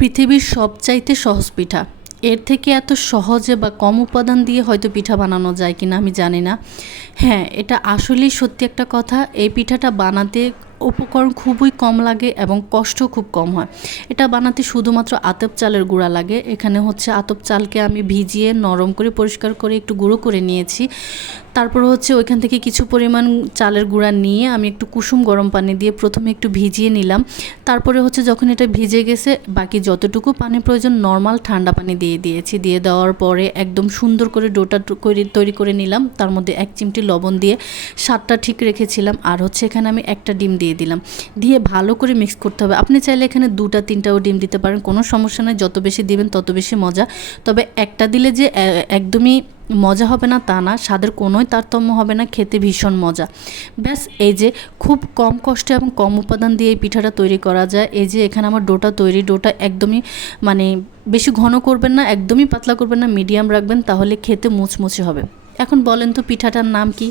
পৃথিবীর সবচাইতে সহজ পিঠা। এর থেকে এত সহজে বা কম উপাদান দিয়ে হয়তো পিঠা বানানো যায় কিনা আমি জানি না। হ্যাঁ, এটা আসলেই সত্যি একটা কথা। এই পিঠাটা বানাতে উপকরণ খুবই কম লাগে এবং কষ্ট খুব কম হয়। এটা বানাতে শুধুমাত্র আতপ চালের গুঁড়া লাগে। এখানে হচ্ছে আতপ চালকে আমি ভিজিয়ে নরম করে পরিষ্কার করে একটু গুঁড়ো করে নিয়েছি। তারপর হচ্ছে ওইখান থেকে কিছু পরিমাণ চালের গুঁড়া নিয়ে আমি একটু কুসুম গরম পানি দিয়ে প্রথমে একটু ভিজিয়ে নিলাম। তারপরে হচ্ছে যখন এটা ভিজে গেছে, বাকি যতটুকু পানি প্রয়োজন নর্মাল ঠান্ডা পানি দিয়ে দিয়েছি। দিয়ে দেওয়ার পরে একদম সুন্দর করে ডোটা তৈরি করে নিলাম। তার মধ্যে 1 চিমটি লবণ দিয়ে স্বাদটা ঠিক রেখেছিলাম। আর হচ্ছে এখানে আমি একটা ডিম দিয়ে দিলাম। দিয়ে ভালো করে মিক্স করতে হবে। আপনি চাইলে এখানে 2টা 3টাও ডিম দিতে পারেন, কোনো সমস্যা নেই। যত বেশি দিবেন তত বেশি মজা। তবে একটা দিলে যে একদমই মজা হবে না তা না, স্বাদের কোনোই তারতম্য হবে না, খেতে ভীষণ মজা। ব্যাস, এই যে খুব কম কষ্টে এবং কম উপাদান দিয়ে এই পিঠাটা তৈরি করা যায়। এই যে এখানে আমার ডোটা তৈরি। ডোটা একদমই মানে বেশি ঘন করবেন না, একদমই পাতলা করবেন না, মিডিয়াম রাখবেন, তাহলে খেতে মুচমুচে হবে। এখন বলেন তো পিঠাটার নাম কি?